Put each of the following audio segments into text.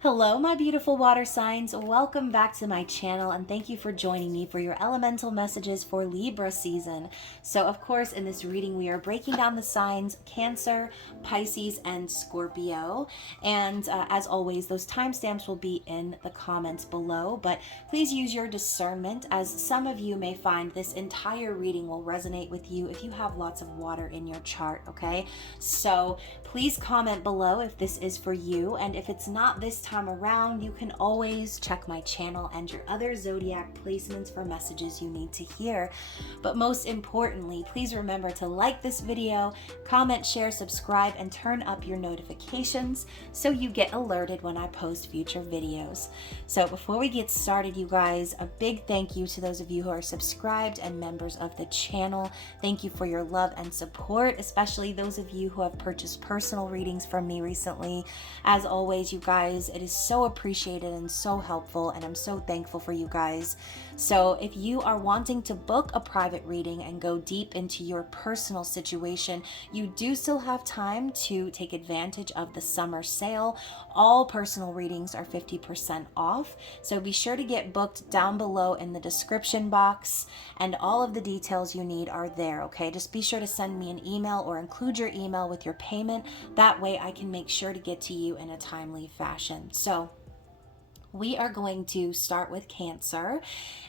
Hello, my beautiful water signs. Welcome back to my channel and thank you for joining me for your elemental messages for Libra season. So, of course, in this reading, we are breaking down the signs Cancer, Pisces, and Scorpio. And as always, those timestamps will be in the comments below. But please use your discernment, as some of you may find this entire reading will resonate with you if you have lots of water in your chart, okay? So, please comment below if this is for you. And if it's not this time around, you can always check my channel and your other zodiac placements for messages you need to hear. But most importantly, please remember to like this video, comment, share, subscribe, and turn up your notifications so you get alerted when I post future videos. So before we get started, you guys, a big thank you to those of you who are subscribed and members of the channel. Thank you for your love and support, especially those of you who have purchased personal readings from me recently. As always, you guys, it is so appreciated and so helpful, and I'm so thankful for you guys. So if you are wanting to book a private reading and go deep into your personal situation, you do still have time to take advantage of the summer sale. All personal readings are 50% off, so be sure to get booked down below in the description box, and all of the details you need are there, okay? Just be sure to send me an email or include your email with your payment. That way I can make sure to get to you in a timely fashion. So we are going to start with Cancer,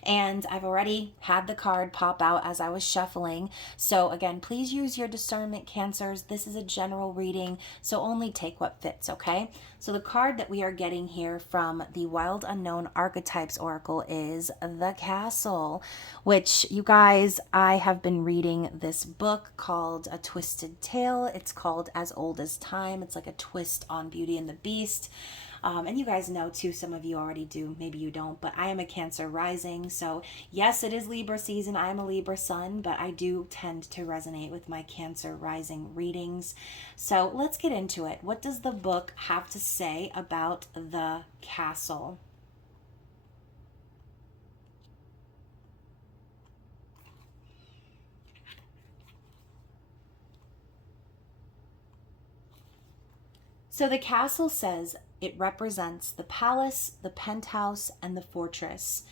and I've already had the card pop out as I was shuffling. So again, please use your discernment, Cancers. This is a general reading, so only take what fits, okay? So the card that we are getting here from the Wild Unknown Archetypes Oracle is the Castle, which, you guys, I have been reading this book called A Twisted Tale. It's called As Old as Time. It's like a twist on Beauty and the Beast. And you guys know too, some of you already do, maybe you don't, but I am a Cancer rising. So yes, it is Libra season. I am a Libra sun, but I do tend to resonate with my Cancer rising readings. So let's get into it. What does the book have to say about the castle? So the castle says it represents the palace, the penthouse, and the fortress.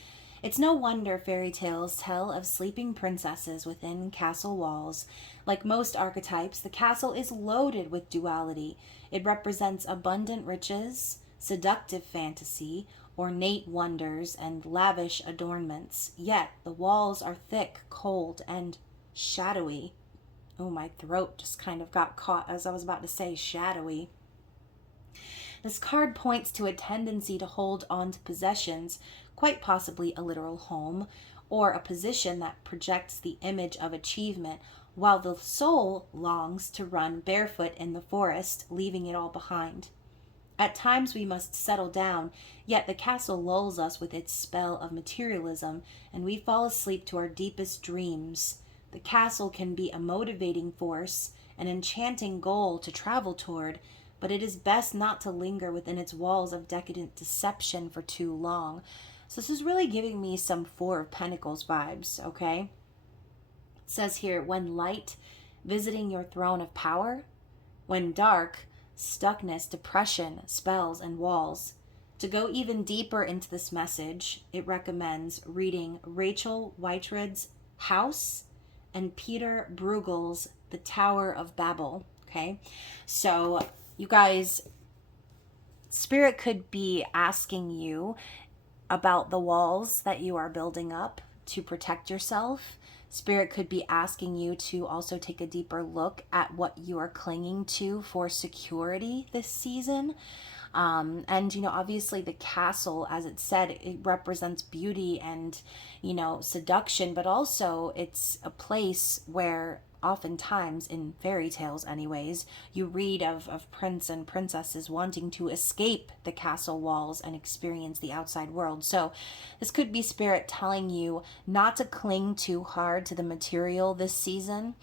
It's no wonder fairy tales tell of sleeping princesses within castle walls. Like most archetypes, the castle is loaded with duality. It represents abundant riches, seductive fantasy, ornate wonders, and lavish adornments. Yet the walls are thick, cold, and shadowy. Oh, my throat just kind of got caught as I was about to say shadowy. This card points to a tendency to hold on to possessions, quite possibly a literal home, or a position that projects the image of achievement, while the soul longs to run barefoot in the forest, leaving it all behind. At times we must settle down, yet the castle lulls us with its spell of materialism, and we fall asleep to our deepest dreams. The castle can be a motivating force, an enchanting goal to travel toward, but it is best not to linger within its walls of decadent deception for too long. So this is really giving me some Four of Pentacles vibes, okay? It says here, when light, visiting your throne of power. When dark, stuckness, depression, spells, and walls. To go even deeper into this message, it recommends reading Rachel Whiteread's House and Peter Bruegel's The Tower of Babel, okay? So you guys, Spirit could be asking you about the walls that you are building up to protect yourself. Spirit could be asking you to also take a deeper look at what you are clinging to for security this season. And, obviously the castle, as it said, it represents beauty and, seduction, but also it's a place where oftentimes in fairy tales anyways, you read of prince and princesses wanting to escape the castle walls and experience the outside world. So this could be Spirit telling you not to cling too hard to the material this season,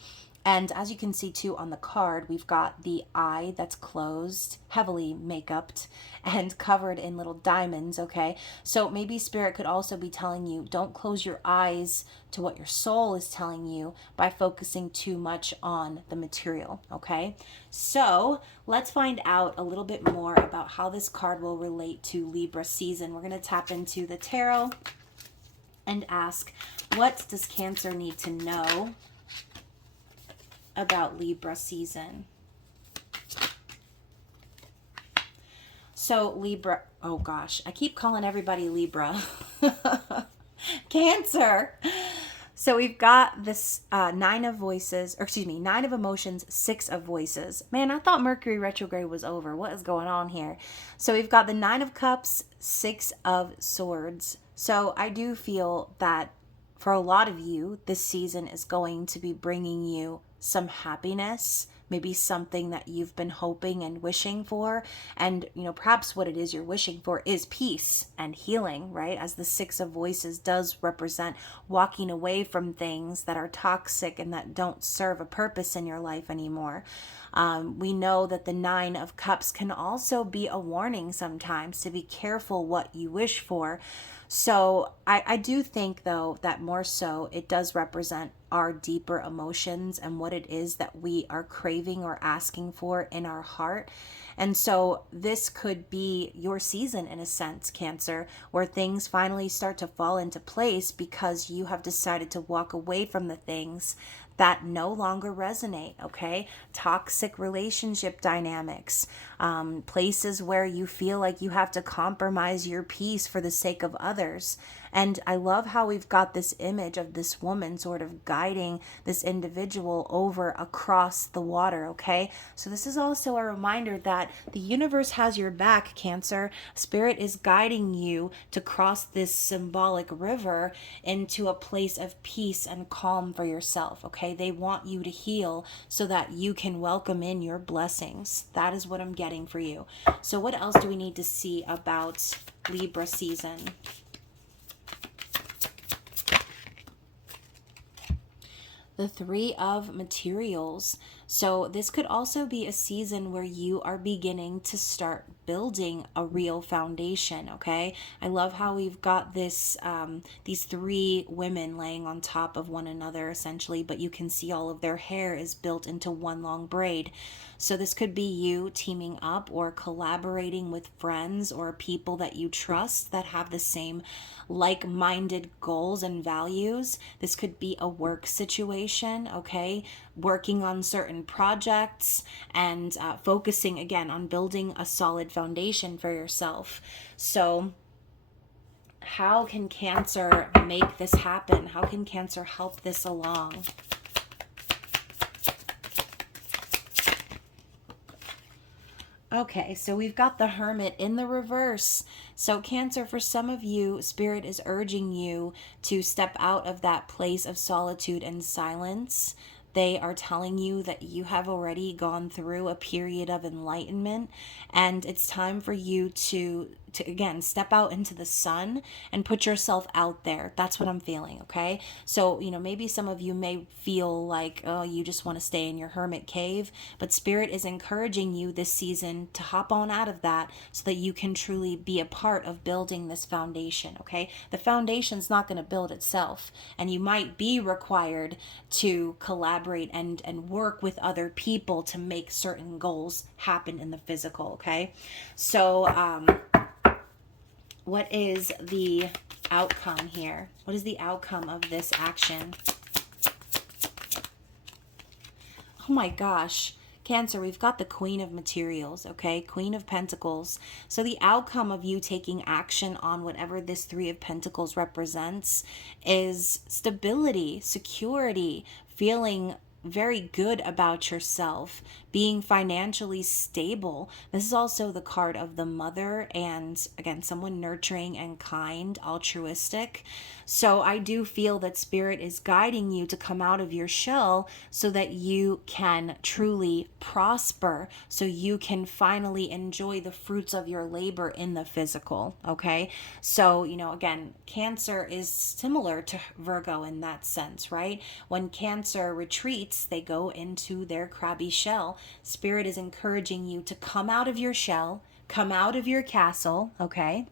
And as you can see too on the card, we've got the eye that's closed, heavily make-upped, and covered in little diamonds, okay? So maybe Spirit could also be telling you, don't close your eyes to what your soul is telling you by focusing too much on the material, okay? So let's find out a little bit more about how this card will relate to Libra season. We're going to tap into the tarot and ask, what does Cancer need to know about Libra season? So Libra, oh gosh, I keep calling everybody Libra. Cancer. So we've got this 9 of voices, or excuse me, 9 of emotions, 6 of voices. Man, I thought Mercury retrograde was over. What is going on here? So we've got the 9 of cups, 6 of swords. So I do feel that for a lot of you, this season is going to be bringing you some happiness, maybe something that you've been hoping and wishing for. And, perhaps what it is you're wishing for is peace and healing, right? As the 6 of voices does represent walking away from things that are toxic and that don't serve a purpose in your life anymore. We know that the 9 of cups can also be a warning sometimes to be careful what you wish for. So I do think, though, that more so it does represent our deeper emotions and what it is that we are craving or asking for in our heart. And so this could be your season, in a sense, Cancer, where things finally start to fall into place because you have decided to walk away from the things that no longer resonate, okay? Toxic relationship dynamics, places where you feel like you have to compromise your peace for the sake of others. And I love how we've got this image of this woman sort of guiding this individual over across the water, okay? So this is also a reminder that the universe has your back, Cancer. Spirit is guiding you to cross this symbolic river into a place of peace and calm for yourself, okay? They want you to heal so that you can welcome in your blessings. That is what I'm getting for you. So what else do we need to see about Libra season? The 3 of materials. So this could also be a season where you are beginning to start building a real foundation, okay? I love how we've got this these 3 women laying on top of one another essentially, but you can see all of their hair is built into one long braid. So this could be you teaming up or collaborating with friends or people that you trust that have the same like-minded goals and values. This could be a work situation, okay? Working on certain projects and focusing again on building a solid foundation for yourself. So how can Cancer make this happen? How can Cancer help this along? Okay, so we've got the Hermit in the reverse. So Cancer, for some of you, Spirit is urging you to step out of that place of solitude and silence. They are telling you that you have already gone through a period of enlightenment, and it's time for you to again step out into the sun and put yourself out there. That's what I'm feeling, okay? So, maybe some of you may feel like, oh, you just want to stay in your hermit cave, but Spirit is encouraging you this season to hop on out of that so that you can truly be a part of building this foundation, okay? The foundation's not going to build itself, and you might be required to collaborate and work with other people to make certain goals happen in the physical, okay? So, what is the outcome here? What is the outcome of this action? Oh my gosh. Cancer, we've got the Queen of Materials, okay? Queen of Pentacles. So the outcome of you taking action on whatever this 3 of Pentacles represents is stability, security, feeling very good about yourself, being financially stable. This is also the card of the Mother, and again, someone nurturing and kind, altruistic. So I do feel that Spirit is guiding you to come out of your shell so that you can truly prosper, so you can finally enjoy the fruits of your labor in the physical, okay? So, again, Cancer is similar to Virgo in that sense, right? When Cancer retreats, lights, they go into their crabby shell. Spirit is encouraging you to come out of your shell, come out of your castle, okay?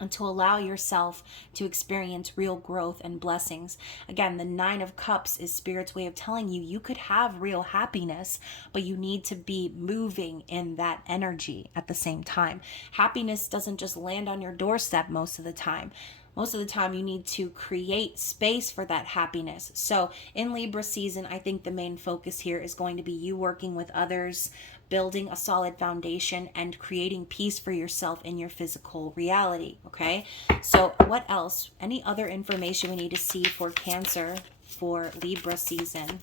And to allow yourself to experience real growth and blessings. Again, the Nine of Cups is Spirit's way of telling you you could have real happiness, but you need to be moving in that energy at the same time. Happiness doesn't just land on your doorstep most of the time. Most of the time, you need to create space for that happiness. So in Libra season, I think the main focus here is going to be you working with others, building a solid foundation, and creating peace for yourself in your physical reality. Okay. So what else? Any other information we need to see for Cancer for Libra season?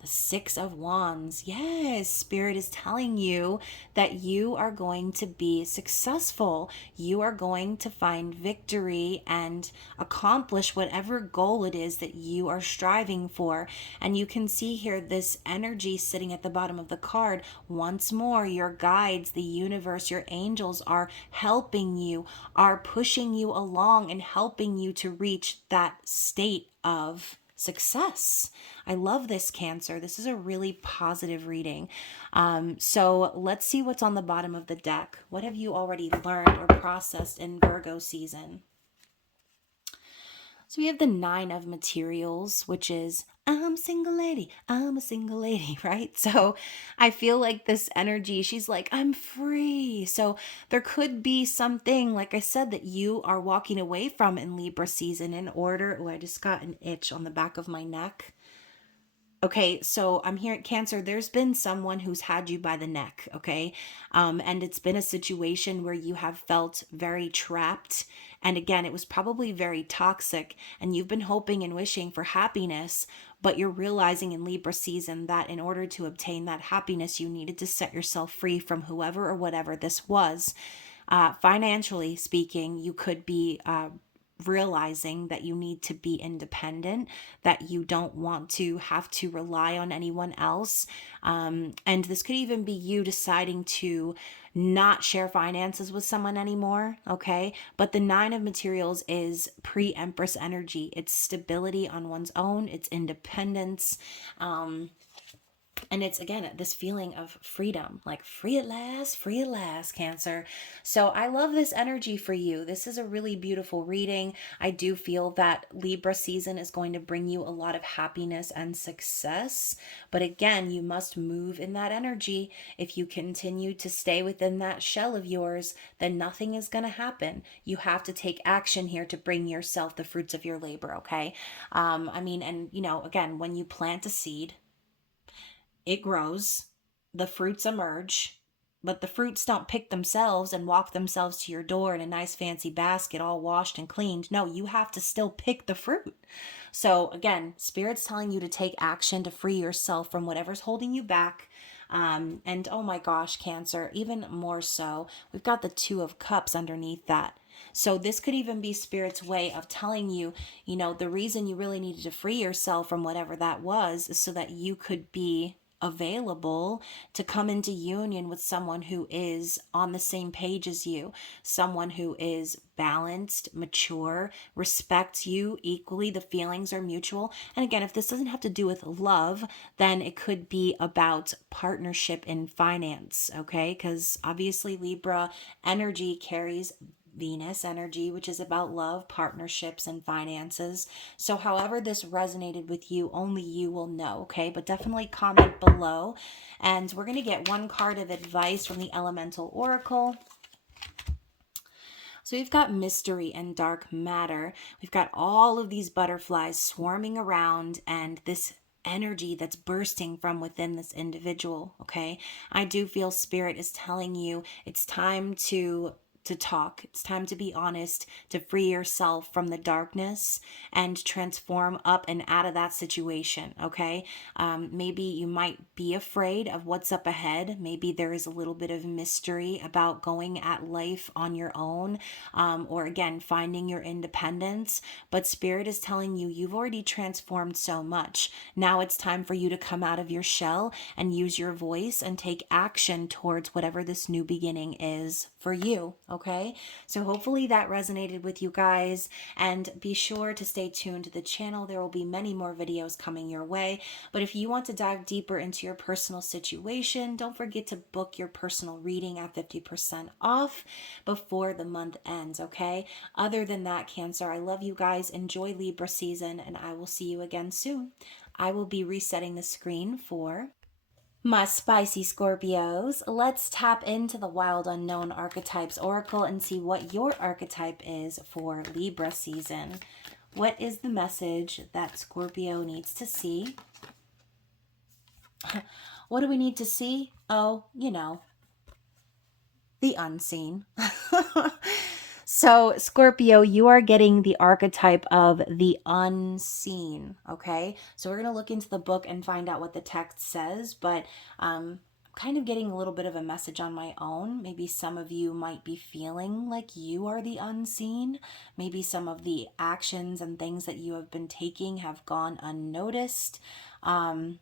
The Six of Wands. Yes, Spirit is telling you that you are going to be successful. You are going to find victory and accomplish whatever goal it is that you are striving for. And you can see here this energy sitting at the bottom of the card. Once more, your guides, the universe, your angels are helping you, are pushing you along and helping you to reach that state of success. I love this, Cancer. This is a really positive reading. So let's see what's on the bottom of the deck. What have you already learned or processed in Virgo season? So we have the Nine of Materials, which is I'm a single lady, right? So I feel like this energy, she's like, I'm free. So there could be something, like I said, that you are walking away from in Libra season in order. Oh, I just got an itch on the back of my neck. Okay, so I'm here at Cancer. There's been someone who's had you by the neck, okay? And it's been a situation where you have felt very trapped. And again, it was probably very toxic. And you've been hoping and wishing for happiness, but you're realizing in Libra season that in order to obtain that happiness, you needed to set yourself free from whoever or whatever this was. Financially speaking, you could be realizing that you need to be independent, that you don't want to have to rely on anyone else. And this could even be you deciding to not share finances with someone anymore, okay? But the Nine of Materials is pre-Empress energy. It's stability on one's own, it's independence. And it's, again, this feeling of freedom, like free at last, Cancer. So I love this energy for you. This is a really beautiful reading. I do feel that Libra season is going to bring you a lot of happiness and success. But again, you must move in that energy. If you continue to stay within that shell of yours, then nothing is going to happen. You have to take action here to bring yourself the fruits of your labor, okay? And again, when you plant a seed, it grows, the fruits emerge, but the fruits don't pick themselves and walk themselves to your door in a nice fancy basket all washed and cleaned. No, you have to still pick the fruit. So again, Spirit's telling you to take action to free yourself from whatever's holding you back. And oh my gosh, Cancer, even more so, we've got the Two of Cups underneath that. So this could even be Spirit's way of telling you, the reason you really needed to free yourself from whatever that was is so that you could be available to come into union with someone who is on the same page as you, someone who is balanced, mature, respects you equally. The feelings are mutual. And again, if this doesn't have to do with love, then it could be about partnership in finance, okay? Because obviously Libra energy carries Venus energy, which is about love, partnerships, and finances. So however this resonated with you, only you will know, okay? But definitely comment below. And we're going to get one card of advice from the Elemental Oracle. So we've got mystery and dark matter. We've got all of these butterflies swarming around and this energy that's bursting from within this individual, okay? I do feel Spirit is telling you it's time to talk. It's time to be honest, to free yourself from the darkness and transform up and out of that situation, okay? Maybe you might be afraid of what's up ahead. Maybe there is a little bit of mystery about going at life on your own, or again, finding your independence. But Spirit is telling you, you've already transformed so much. Now it's time for you to come out of your shell and use your voice and take action towards whatever this new beginning is for you. Okay, so hopefully that resonated with you guys, and be sure to stay tuned to the channel. There will be many more videos coming your way. But if you want to dive deeper into your personal situation, don't forget to book your personal reading at 50% off before the month ends. Okay, other than that, Cancer, I love you guys. Enjoy Libra season, and I will see you again soon. I will be resetting the screen for my spicy Scorpios. Let's tap into the Wild Unknown Archetypes Oracle and see what your archetype is for Libra season. What is the message that Scorpio needs to see? What do we need to see? Oh, you know, the unseen. So, Scorpio, you are getting the archetype of the unseen, okay? So, we're going to look into the book and find out what the text says, but I'm kind of getting a little bit of a message on my own. Maybe some of you might be feeling like you are the unseen. Maybe some of the actions and things that you have been taking have gone unnoticed. So,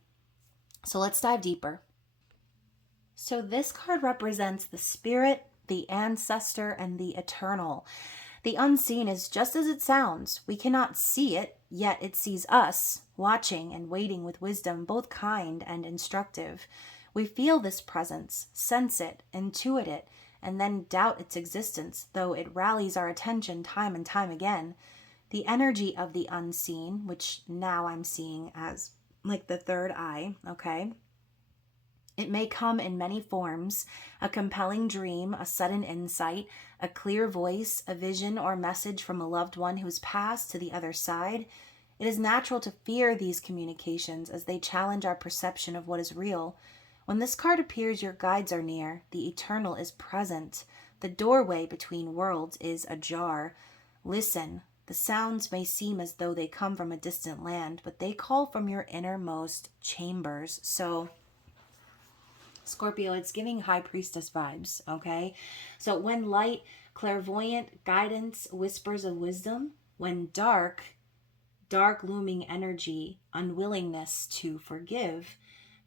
let's dive deeper. So, this card represents the spirit, the ancestor, and the eternal. The unseen is just as it sounds. We cannot see it, yet it sees us, watching and waiting with wisdom, both kind and instructive. We feel this presence, sense it, intuit it, and then doubt its existence, though it rallies our attention time and time again. The energy of the unseen, which now I'm seeing as like the third eye, okay? It may come in many forms: a compelling dream, a sudden insight, a clear voice, a vision or message from a loved one who's passed to the other side. It is natural to fear these communications as they challenge our perception of what is real. When this card appears, your guides are near. The eternal is present. The doorway between worlds is ajar. Listen. The sounds may seem as though they come from a distant land, but they call from your innermost chambers. So, Scorpio, it's giving high priestess vibes, okay? So when light, clairvoyant guidance, whispers of wisdom, when dark looming energy, unwillingness to forgive.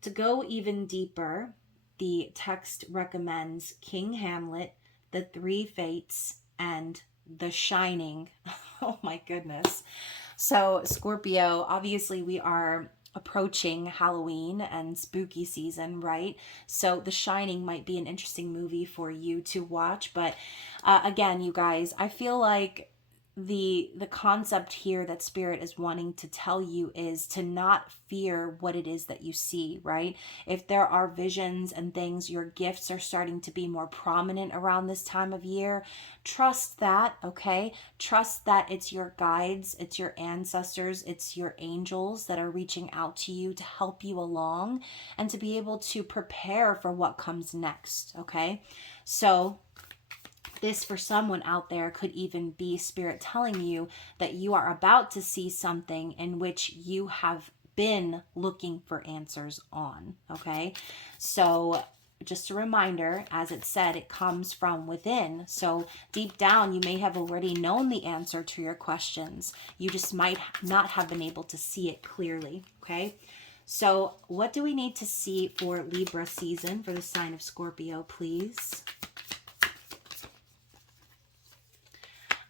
To go even deeper, the text recommends King Hamlet, The Three Fates, and The Shining. Oh my goodness. So Scorpio, obviously we are approaching Halloween and spooky season, right? So The Shining might be an interesting movie for you to watch. But again, you guys, I feel like the concept here that spirit is wanting to tell you is to not fear what it is that you see, right? If there are visions and things, your gifts are starting to be more prominent around this time of year, trust that, okay? Trust that it's your guides, it's your ancestors, it's your angels that are reaching out to you to help you along and to be able to prepare for what comes next, okay? So this, for someone out there, could even be spirit telling you that you are about to see something in which you have been looking for answers on, okay? So just a reminder, as it said, it comes from within. So deep down, you may have already known the answer to your questions. You just might not have been able to see it clearly, okay? So what do we need to see for Libra season for the sign of Scorpio, please?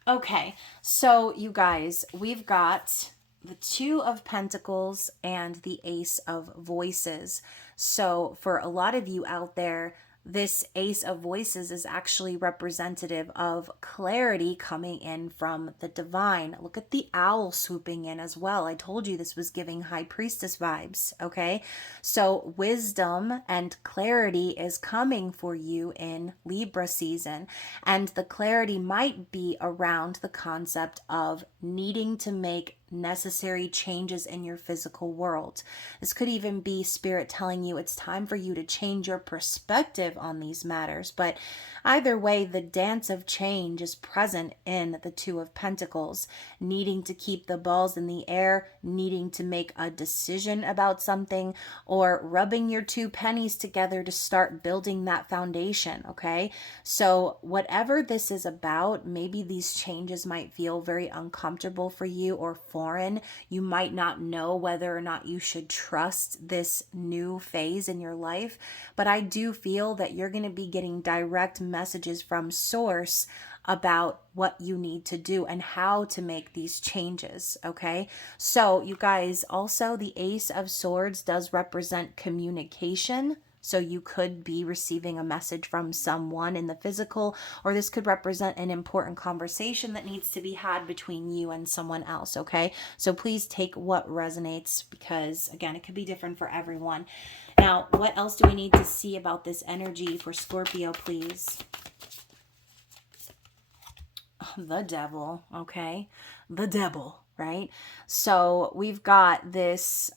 Okay, so you guys, we've got the Two of Pentacles and the Ace of Voices. So for a lot of you out there, this Ace of Voices is actually representative of clarity coming in from the divine. Look at the owl swooping in as well. I told you this was giving high priestess vibes, okay? So wisdom and clarity is coming for you in Libra season. And the clarity might be around the concept of needing to make necessary changes in your physical world. This could even be spirit telling you it's time for you to change your perspective on these matters. But either way, the dance of change is present in the Two of Pentacles, needing to keep the balls in the air, needing to make a decision about something, or rubbing your two pennies together to start building that foundation, okay? So whatever this is about, maybe these changes might feel very uncomfortable for you or foreign foreign. You might not know whether or not you should trust this new phase in your life, but I do feel that you're going to be getting direct messages from source about what you need to do and how to make these changes, okay? So, you guys, also the Ace of Swords does represent communication. So you could be receiving a message from someone in the physical, or this could represent an important conversation that needs to be had between you and someone else, okay? So please take what resonates, because again, it could be different for everyone. Now, what else do we need to see about this energy for Scorpio, please? The devil, okay? The devil, right? So we've got this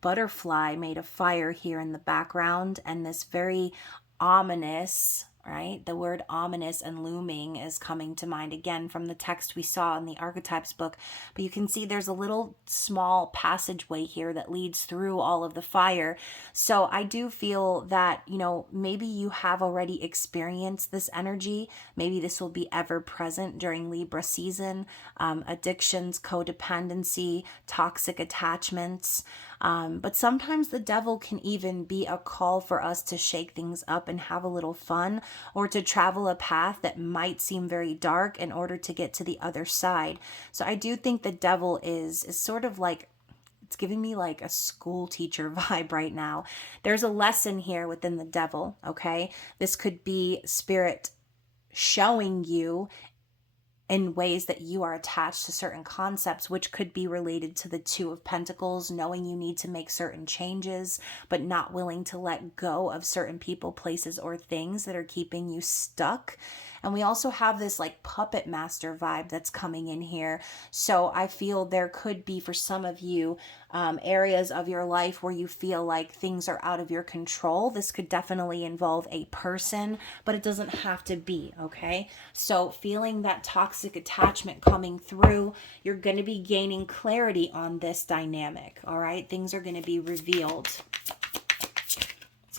butterfly made of fire here in the background, and this very ominous, right? The word ominous and looming is coming to mind again from the text we saw in the archetypes book. But you can see there's a little small passageway here that leads through all of the fire. So I do feel that, you know, maybe you have already experienced this energy. Maybe this will be ever present during Libra season. Addictions, codependency, toxic attachments. But sometimes the devil can even be a call for us to shake things up and have a little fun, or to travel a path that might seem very dark in order to get to the other side. So I do think the devil is sort of like, it's giving me like a school teacher vibe right now. There's a lesson here within the devil, okay? This could be spirit showing you in ways that you are attached to certain concepts, which could be related to the Two of Pentacles, knowing you need to make certain changes, but not willing to let go of certain people, places, or things that are keeping you stuck. And we also have this like puppet master vibe that's coming in here. So I feel there could be, for some of you, areas of your life where you feel like things are out of your control. This could definitely involve a person, but it doesn't have to be, okay? So feeling that toxic attachment coming through, you're going to be gaining clarity on this dynamic, all right? Things are going to be revealed.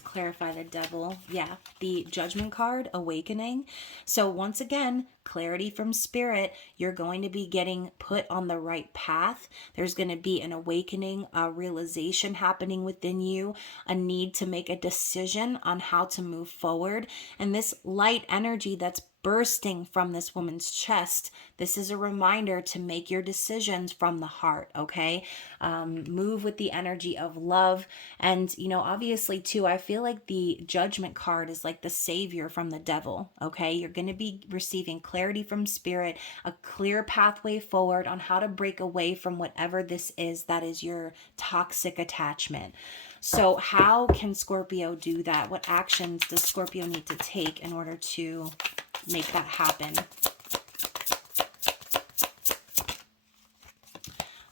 Clarify the devil. Yeah, the Judgment card, awakening. So once again, clarity from spirit. You're going to be getting put on the right path. There's going to be an awakening, a realization happening within you, a need to make a decision on how to move forward. And this light energy that's bursting from this woman's chest, this is a reminder to make your decisions from the heart, okay? Move with the energy of love. And, you know, obviously too, I feel like the Judgment card is like the savior from the devil, okay? You're going to be receiving clarity from spirit, a clear pathway forward on how to break away from whatever this is that is your toxic attachment. So how can Scorpio do that? What actions does Scorpio need to take in order to make that happen?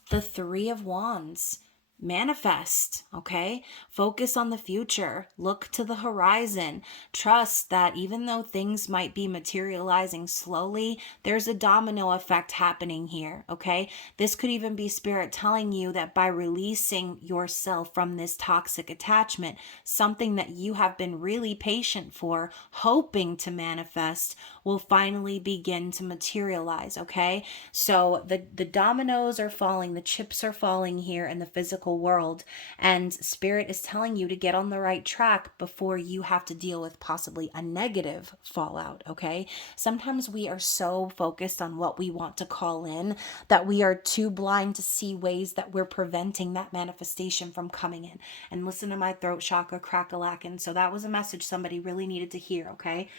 The Three of Wands. Manifest, okay? Focus on the future. Look to the horizon. Trust that even though things might be materializing slowly, there's a domino effect happening here, okay? This could even be spirit telling you that by releasing yourself from this toxic attachment, something that you have been really patient for, hoping to manifest, will finally begin to materialize, okay? So the dominoes are falling, the chips are falling here in the physical world, and spirit is telling you to get on the right track before you have to deal with possibly a negative fallout, okay? Sometimes we are so focused on what we want to call in that we are too blind to see ways that we're preventing that manifestation from coming in. And listen to my throat chakra crack-a-lackin'. So that was a message somebody really needed to hear, okay?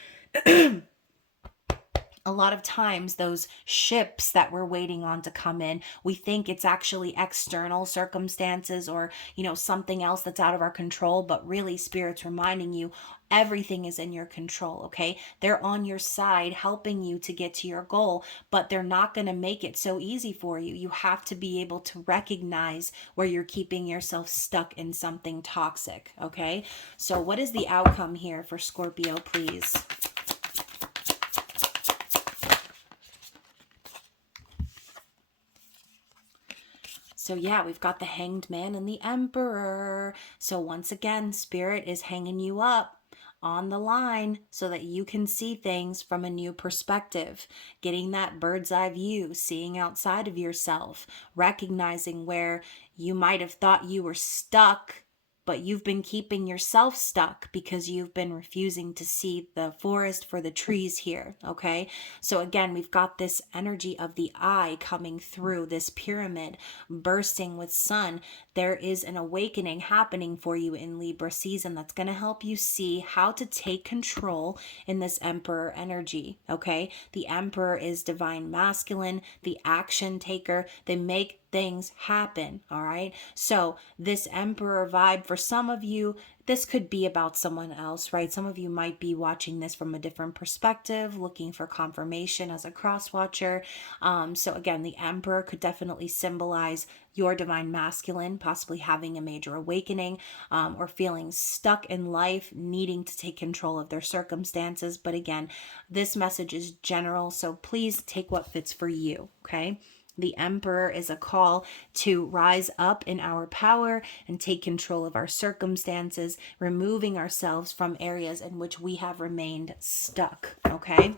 A lot of times those ships that we're waiting on to come in, we think it's actually external circumstances or, you know, something else that's out of our control, but really spirit's reminding you everything is in your control, okay? They're on your side helping you to get to your goal, but they're not going to make it so easy for you. You have to be able to recognize where you're keeping yourself stuck in something toxic, okay? So what is the outcome here for Scorpio, please? So yeah, we've got the Hanged Man and the Emperor. So once again, spirit is hanging you up on the line so that you can see things from a new perspective, getting that bird's eye view, seeing outside of yourself, recognizing where you might have thought you were stuck, but you've been keeping yourself stuck because you've been refusing to see the forest for the trees here, okay? So again, we've got this energy of the eye coming through this pyramid, bursting with sun. There is an awakening happening for you in Libra season that's going to help you see how to take control in this Emperor energy, okay? The Emperor is divine masculine, the action taker. They make things happen, all right? So this Emperor vibe, for some of you, this could be about someone else, right? Some of you might be watching this from a different perspective, looking for confirmation as a cross watcher. So again, the Emperor could definitely symbolize your divine masculine, possibly having a major awakening, or feeling stuck in life, needing to take control of their circumstances. But again, this message is general, so please take what fits for you, okay? The Emperor is a call to rise up in our power and take control of our circumstances, removing ourselves from areas in which we have remained stuck, okay?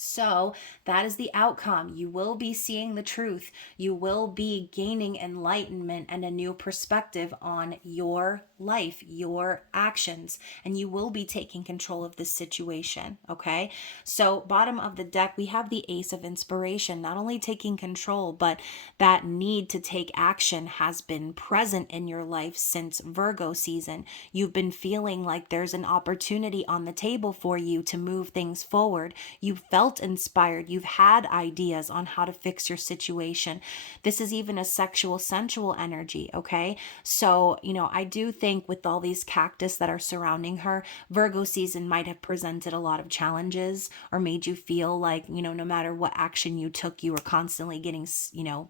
So that is the outcome. You will be seeing the truth. You will be gaining enlightenment and a new perspective on your life, your actions, and you will be taking control of this situation, okay? So bottom of the deck, we have the Ace of Inspiration, not only taking control, but that need to take action has been present in your life since Virgo season. You've been feeling like there's an opportunity on the table for you to move things forward. You felt inspired. You've had ideas on how to fix your situation. This is even a sexual, sensual energy, okay? So, I do think with all these cactus that are surrounding her, Virgo season might have presented a lot of challenges or made you feel like, no matter what action you took, you were constantly getting,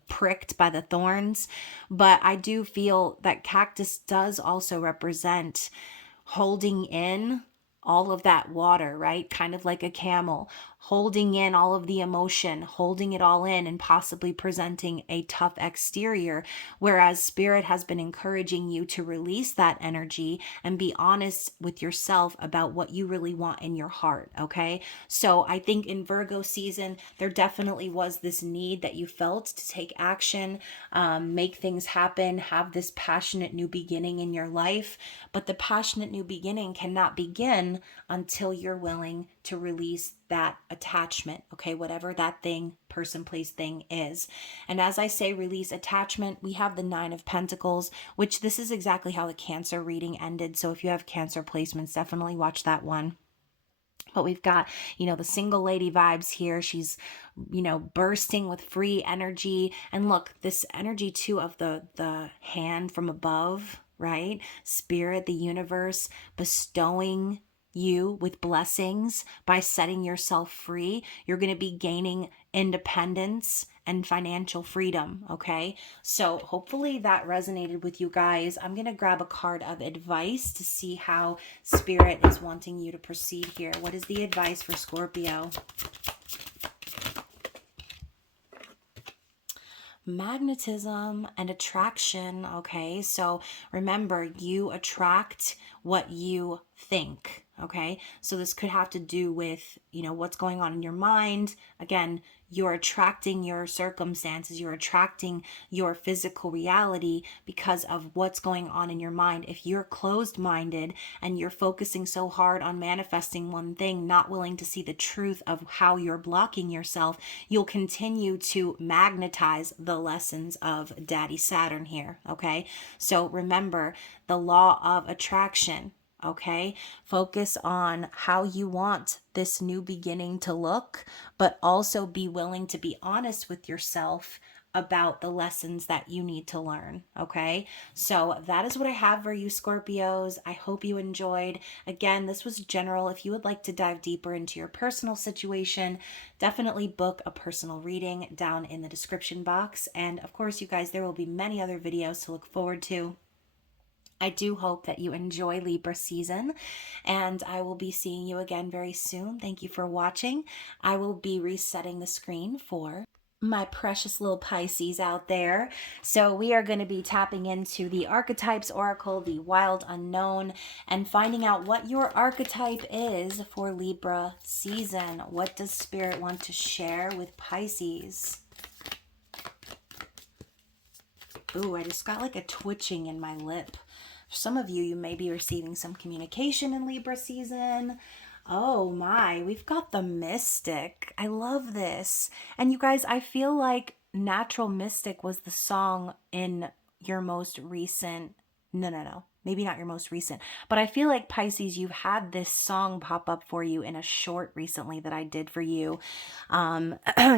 pricked by the thorns. But I do feel that cactus does also represent holding in all of that water, right? Kind of like a camel, holding in all of the emotion, holding it all in, and possibly presenting a tough exterior. Whereas Spirit has been encouraging you to release that energy and be honest with yourself about what you really want in your heart, okay? So I think in Virgo season, there definitely was this need that you felt to take action, make things happen, have this passionate new beginning in your life. But the passionate new beginning cannot begin until you're willing to release that attachment, okay? Whatever that thing, person, place, thing is. And as I say, release attachment, we have the Nine of Pentacles, which this is exactly how the Cancer reading ended. So if you have Cancer placements, definitely watch that one. But we've got, the single lady vibes here. She's, bursting with free energy. And look, this energy too of the hand from above, right? Spirit, the universe bestowing you with blessings by setting yourself free. You're going to be gaining independence and financial freedom, okay? So hopefully that resonated with you guys. I'm going to grab a card of advice to see how Spirit is wanting you to proceed here. What is the advice for Scorpio? Magnetism and attraction, okay? So remember, you attract what you think, okay? So this could have to do with, what's going on in your mind. Again, you're attracting your circumstances, you're attracting your physical reality because of what's going on in your mind. If you're closed-minded and you're focusing so hard on manifesting one thing, not willing to see the truth of how you're blocking yourself, you'll continue to magnetize the lessons of Daddy Saturn here, okay? So remember the law of attraction. Okay, focus on how you want this new beginning to look, but also be willing to be honest with yourself about the lessons that you need to learn. Okay, so that is what I have for you, Scorpios. I hope you enjoyed. Again, this was general. If you would like to dive deeper into your personal situation, definitely book a personal reading down in the description box. And of course, you guys, there will be many other videos to look forward to. I do hope that you enjoy Libra season, and I will be seeing you again very soon. Thank you for watching. I will be resetting the screen for My precious little Pisces out there. So we are going to be tapping into the Archetypes Oracle, the Wild Unknown, and finding out what your archetype is for Libra season. What does Spirit want to share with Pisces? Ooh, I just got like a twitching in my lip. For some of you, you may be receiving some communication in Libra season. Oh my, we've got the Mystic. I love this. And you guys, I feel like Natural Mystic was the song in your most recent. No. Maybe not your most recent, but I feel like Pisces, you've had this song pop up for you in a short recently that I did for you,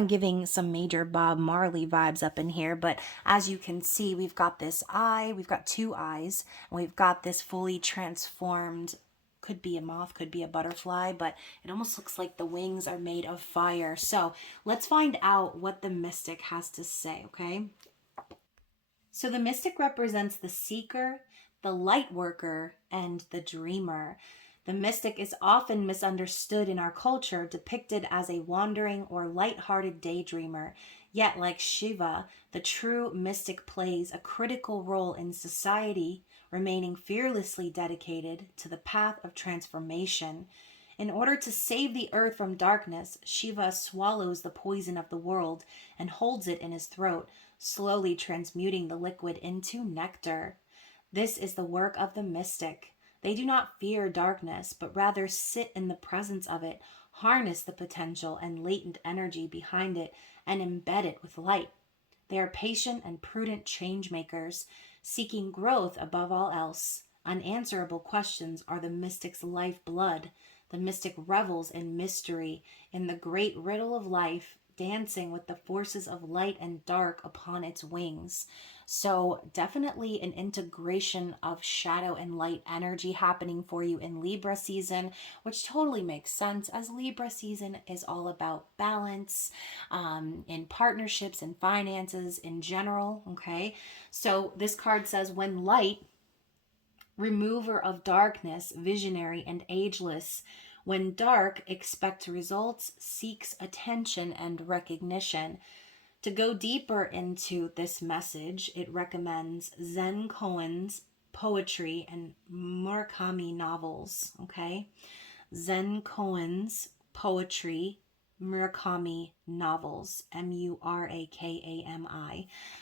giving some major Bob Marley vibes up in here. But as you can see, we've got this eye, we've got two eyes, and we've got this fully transformed, could be a moth, could be a butterfly, but it almost looks like the wings are made of fire. So let's find out what the Mystic has to say, okay? So the Mystic represents the seeker, the light worker, and the dreamer. The mystic is often misunderstood in our culture, depicted as a wandering or light-hearted daydreamer. Yet, like Shiva, the true mystic plays a critical role in society, remaining fearlessly dedicated to the path of transformation. In order to save the earth from darkness, Shiva swallows the poison of the world and holds it in his throat, slowly transmuting the liquid into nectar. This is the work of the mystic. They do not fear darkness, but rather sit in the presence of it, harness the potential and latent energy behind it, and embed it with light. They are patient and prudent change makers, seeking growth above all else. Unanswerable questions are the mystic's lifeblood. The mystic revels in mystery, in the great riddle of life, dancing with the forces of light and dark upon its wings. So, definitely an integration of shadow and light energy happening for you in Libra season, which totally makes sense as Libra season is all about balance in partnerships and finances in general. Okay, so this card says, when light, remover of darkness, visionary and ageless. When dark, expect results, seeks attention and recognition. To go deeper into this message, it recommends Zen koans, poetry, and Murakami novels. Okay? Zen koans, poetry, Murakami novels, Murakami.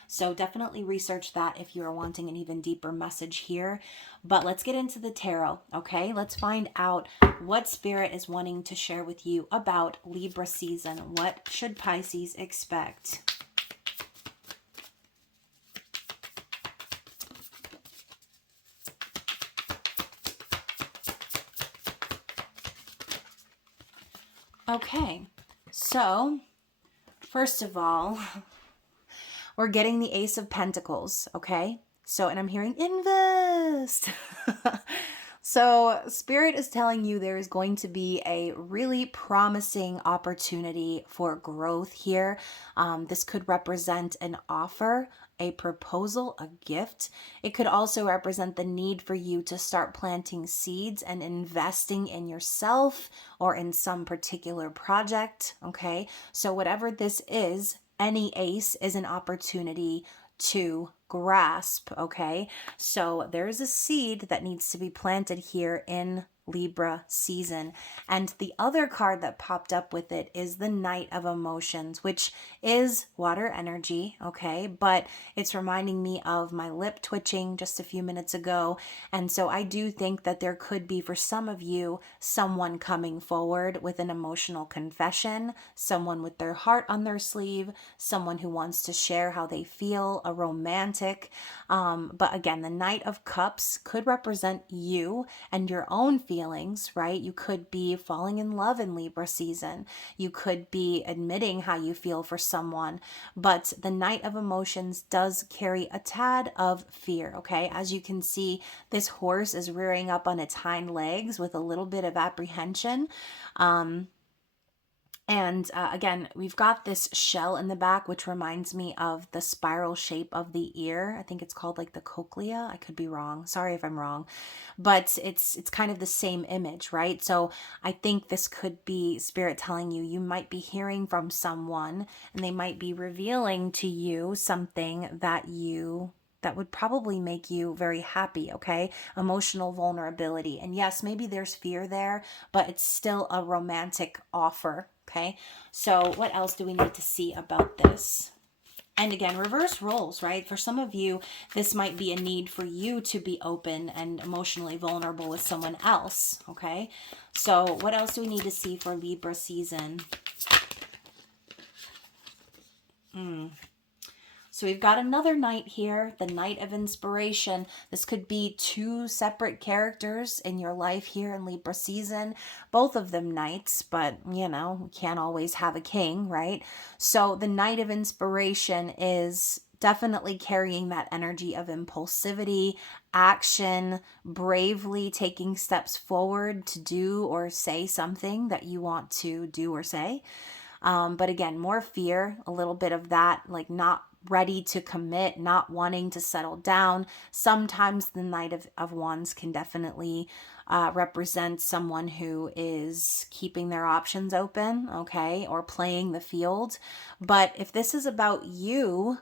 So definitely research that if you are wanting an even deeper message here. But let's get into the tarot, okay? Let's find out what Spirit is wanting to share with you about Libra season. What should Pisces expect? Okay, so first of all, we're getting the Ace of Pentacles, okay? So, and I'm hearing invest. So, Spirit is telling you there is going to be a really promising opportunity for growth here. This could represent an offer, a proposal, a gift. It could also represent the need for you to start planting seeds and investing in yourself or in some particular project, okay? So, whatever this is, any ace is an opportunity to grasp, okay? So there's a seed that needs to be planted here in Libra season. And the other card that popped up with it is the Knight of Emotions, which is water energy, okay? But it's reminding me of my lip twitching just a few minutes ago. And so I do think that there could be, for some of you, someone coming forward with an emotional confession, someone with their heart on their sleeve, someone who wants to share how they feel, a romantic. But again, the Knight of Cups could represent you and your own feelings, right? You could be falling in love in Libra season. You could be admitting how you feel for someone. But the Knight of Emotions does carry a tad of fear, okay? As you can see, this horse is rearing up on its hind legs with a little bit of apprehension. And again, we've got this shell in the back, which reminds me of the spiral shape of the ear. I think it's called like the cochlea. I could be wrong. Sorry if I'm wrong, but it's kind of the same image, right? So I think this could be spirit telling you you might be hearing from someone, and they might be revealing to you something that would probably make you very happy, okay? Emotional vulnerability. And yes, maybe there's fear there, but it's still a romantic offer, okay? So what else do we need to see about this? And again, reverse roles, right? For some of you, this might be a need for you to be open and emotionally vulnerable with someone else, okay? So what else do we need to see for Libra season? So we've got another knight here, the Knight of Inspiration. This could be two separate characters in your life here in Libra season, both of them knights, but you know, we can't always have a king, right? So the Knight of Inspiration is definitely carrying that energy of impulsivity, action, bravely taking steps forward to do or say something that you want to do or say. But again, more fear, a little bit of that, like not ready to commit, not wanting to settle down. Sometimes the Knight of Wands can definitely represent someone who is keeping their options open, okay, or playing the field. But if this is about you,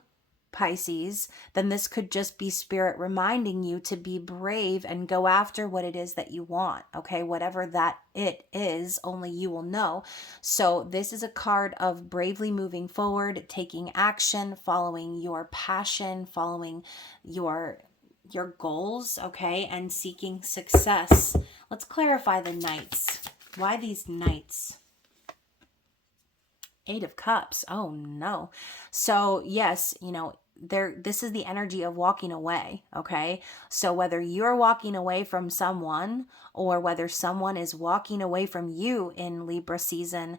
Pisces, then this could just be spirit reminding you to be brave and go after what it is that you want, okay? Whatever that it is, only you will know. So this is a card of bravely moving forward, taking action, following your passion, following your goals, okay, and seeking success. Let's clarify the knights. Why these knights? Eight of Cups. Oh no. So yes, you know, this is the energy of walking away, okay? So whether you're walking away from someone or whether someone is walking away from you in Libra season,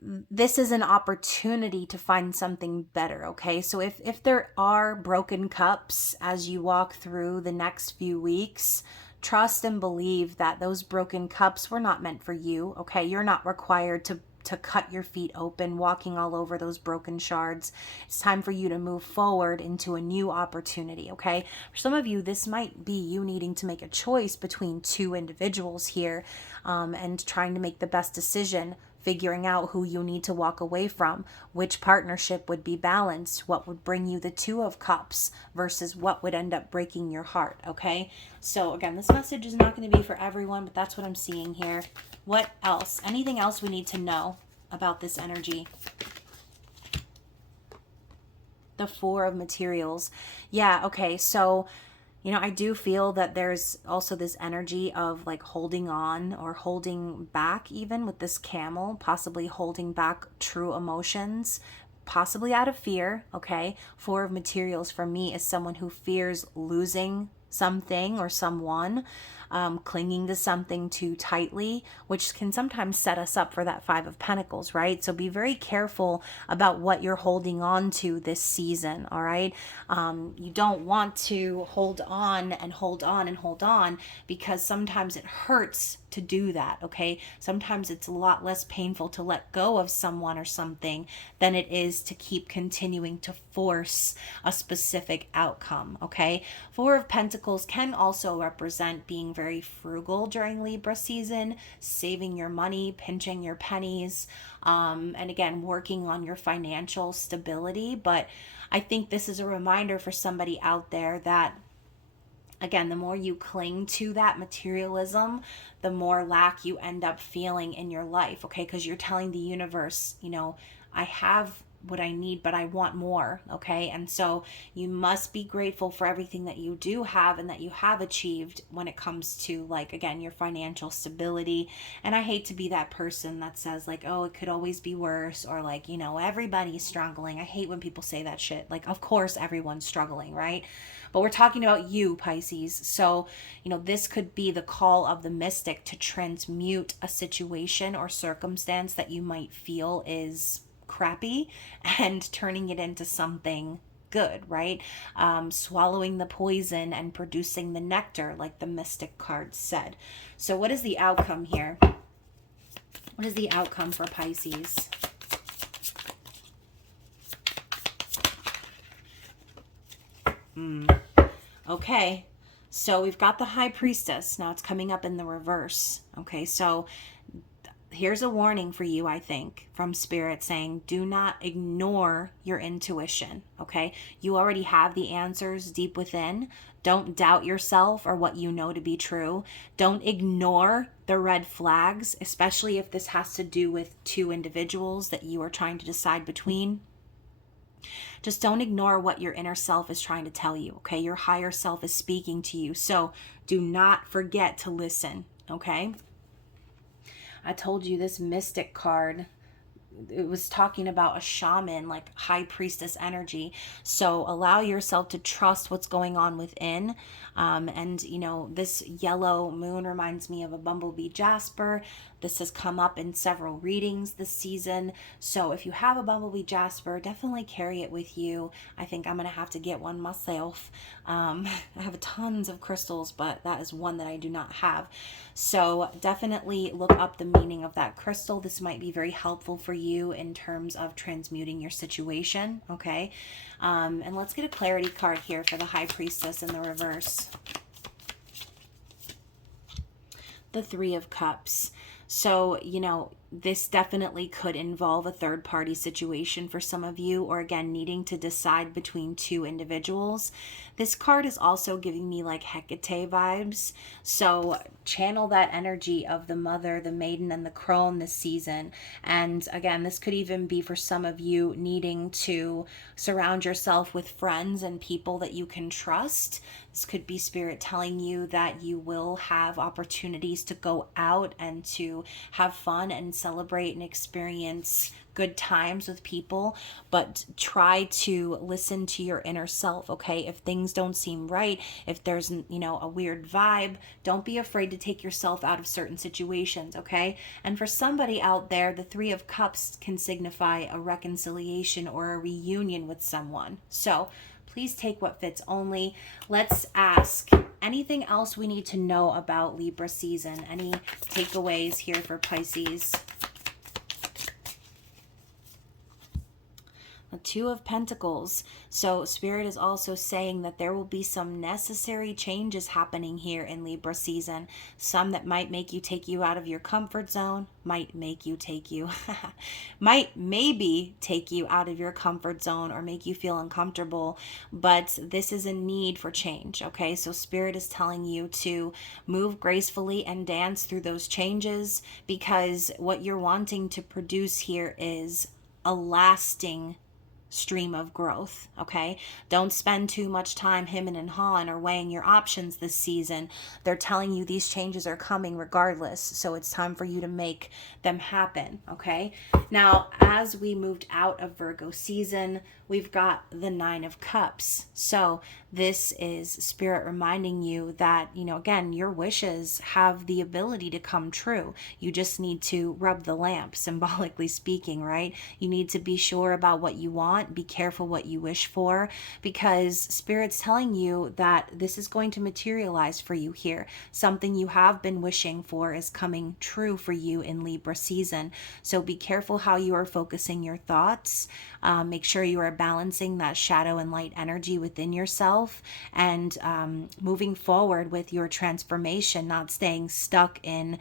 this is an opportunity to find something better, okay? So if there are broken cups as you walk through the next few weeks, trust and believe that those broken cups were not meant for you, okay? You're not required to cut your feet open, walking all over those broken shards. It's time for you to move forward into a new opportunity, okay? For some of you, this might be you needing to make a choice between two individuals here, and trying to make the best decision, figuring out who you need to walk away from, which partnership would be balanced, what would bring you the Two of Cups versus what would end up breaking your heart, okay? So again, this message is not going to be for everyone, but that's what I'm seeing here. What else? Anything else we need to know about this energy? The Four of Materials. Yeah, okay, so you know, I do feel that there's also this energy of like holding on or holding back, even with this camel, possibly holding back true emotions, possibly out of fear, okay? Four of Materials for me is someone who fears losing something or someone, clinging to something too tightly, which can sometimes set us up for that Five of Pentacles, right? So be very careful about what you're holding on to this season, all right? You don't want to hold on and hold on and hold on, because sometimes it hurts to do that, okay? Sometimes it's a lot less painful to let go of someone or something than it is to keep continuing to force a specific outcome, okay? Four of Pentacles can also represent being very frugal during Libra season, saving your money, pinching your pennies, and again, working on your financial stability. But I think this is a reminder for somebody out there that, again, the more you cling to that materialism, the more lack you end up feeling in your life, okay? Because you're telling the universe, you know, I have what I need, but I want more, okay? And so you must be grateful for everything that you do have and that you have achieved when it comes to, like, again, your financial stability. And I hate to be that person that says, like, oh, it could always be worse, or like, you know, everybody's struggling. I hate when people say that shit. Like, of course everyone's struggling, right? But we're talking about you, Pisces. So, you know, this could be the call of the mystic to transmute a situation or circumstance that you might feel is crappy and turning it into something good, right? Swallowing the poison and producing the nectar, like the mystic card said. So what is the outcome here? What is the outcome for Pisces? Okay, so we've got the High Priestess. Now it's coming up in the reverse. Okay, so here's a warning for you, I think, from Spirit saying, do not ignore your intuition, okay? You already have the answers deep within. Don't doubt yourself or what you know to be true. Don't ignore the red flags, especially if this has to do with two individuals that you are trying to decide between. Just don't ignore what your inner self is trying to tell you, okay? Your higher self is speaking to you, so do not forget to listen, okay? I told you this Mystic card, it was talking about a shaman, like high priestess energy. So allow yourself to trust what's going on within. And, you know, this yellow moon reminds me of a bumblebee jasper. This has come up in several readings this season. So if you have a bumblebee jasper, definitely carry it with you. I think I'm going to have to get one myself. I have tons of crystals, but that is one that I do not have. So definitely look up the meaning of that crystal. This might be very helpful for you in terms of transmuting your situation, okay? And let's get a clarity card here for the High Priestess in the reverse. The Three of Cups. So, you know, this definitely could involve a third party situation for some of you, or again, needing to decide between two individuals. This card is also giving me like Hecate vibes. So channel that energy of the mother, the maiden, and the crone this season. And again, this could even be for some of you needing to surround yourself with friends and people that you can trust. This could be Spirit telling you that you will have opportunities to go out and to have fun and celebrate and experience good times with people, but try to listen to your inner self, okay? If things don't seem right, if there's, you know, a weird vibe, don't be afraid to take yourself out of certain situations, okay? And for somebody out there, the Three of Cups can signify a reconciliation or a reunion with someone. So please take what fits only. Let's ask anything else we need to know about Libra season. Any takeaways here for Pisces? The Two of Pentacles. So Spirit is also saying that there will be some necessary changes happening here in Libra season. Some that might make you take you out of your comfort zone, might maybe take you out of your comfort zone or make you feel uncomfortable, but this is a need for change, okay? So Spirit is telling you to move gracefully and dance through those changes, because what you're wanting to produce here is a lasting stream of growth, okay? Don't spend too much time hemming and hawing or weighing your options this season. They're telling you these changes are coming regardless, so it's time for you to make them happen, okay? Now, as we moved out of Virgo season, we've got the Nine of Cups. So this is Spirit reminding you that, you know, again, your wishes have the ability to come true. You just need to rub the lamp, symbolically speaking, right? You need to be sure about what you want. Be careful what you wish for, because Spirit's telling you that this is going to materialize for you here. Something you have been wishing for is coming true for you in Libra season. So be careful how you are focusing your thoughts. Make sure you are balancing that shadow and light energy within yourself, and moving forward with your transformation, not staying stuck in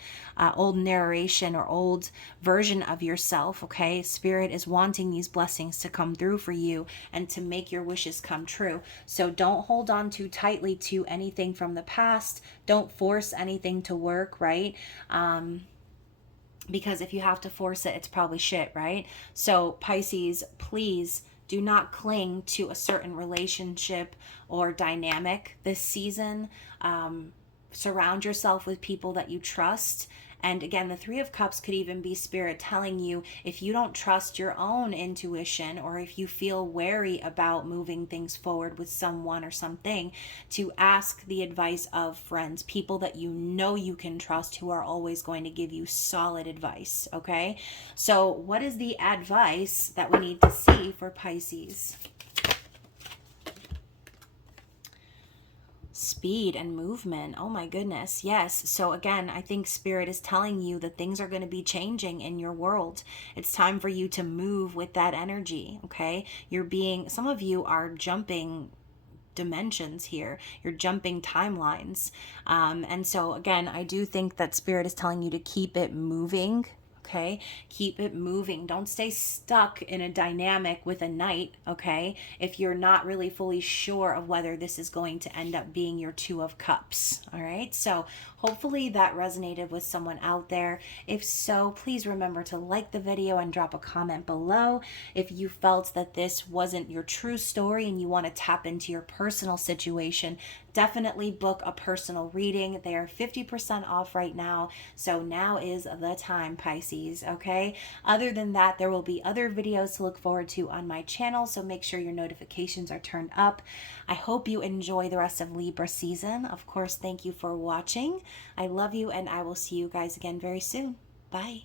old narration or old version of yourself, okay? Spirit is wanting these blessings to come through for you and to make your wishes come true. So don't hold on too tightly to anything from the past. Don't force anything to work, right? Because if you have to force it, it's probably shit, right? So Pisces, please do not cling to a certain relationship or dynamic this season. Surround yourself with people that you trust. And again, the Three of Cups could even be Spirit telling you, if you don't trust your own intuition, or if you feel wary about moving things forward with someone or something, to ask the advice of friends, people that you know you can trust, who are always going to give you solid advice, okay? So what is the advice that we need to see for Pisces? Speed and movement. Oh my goodness. Yes. So again, I think Spirit is telling you that things are going to be changing in your world. It's time for you to move with that energy. Okay. Some of you are jumping dimensions here. You're jumping timelines. And so again, I do think that Spirit is telling you to keep it moving. Okay, keep it moving. Don't stay stuck in a dynamic with a knight. Okay, if you're not really fully sure of whether this is going to end up being your Two of Cups. All right, so hopefully that resonated with someone out there. If so, please remember to like the video and drop a comment below. If you felt that this wasn't your true story and you want to tap into your personal situation, definitely book a personal reading. They are 50% off right now. So now is the time, Pisces, okay? Other than that, there will be other videos to look forward to on my channel, so make sure your notifications are turned up. I hope you enjoy the rest of Libra season. Of course, thank you for watching. I love you, and I will see you guys again very soon. Bye.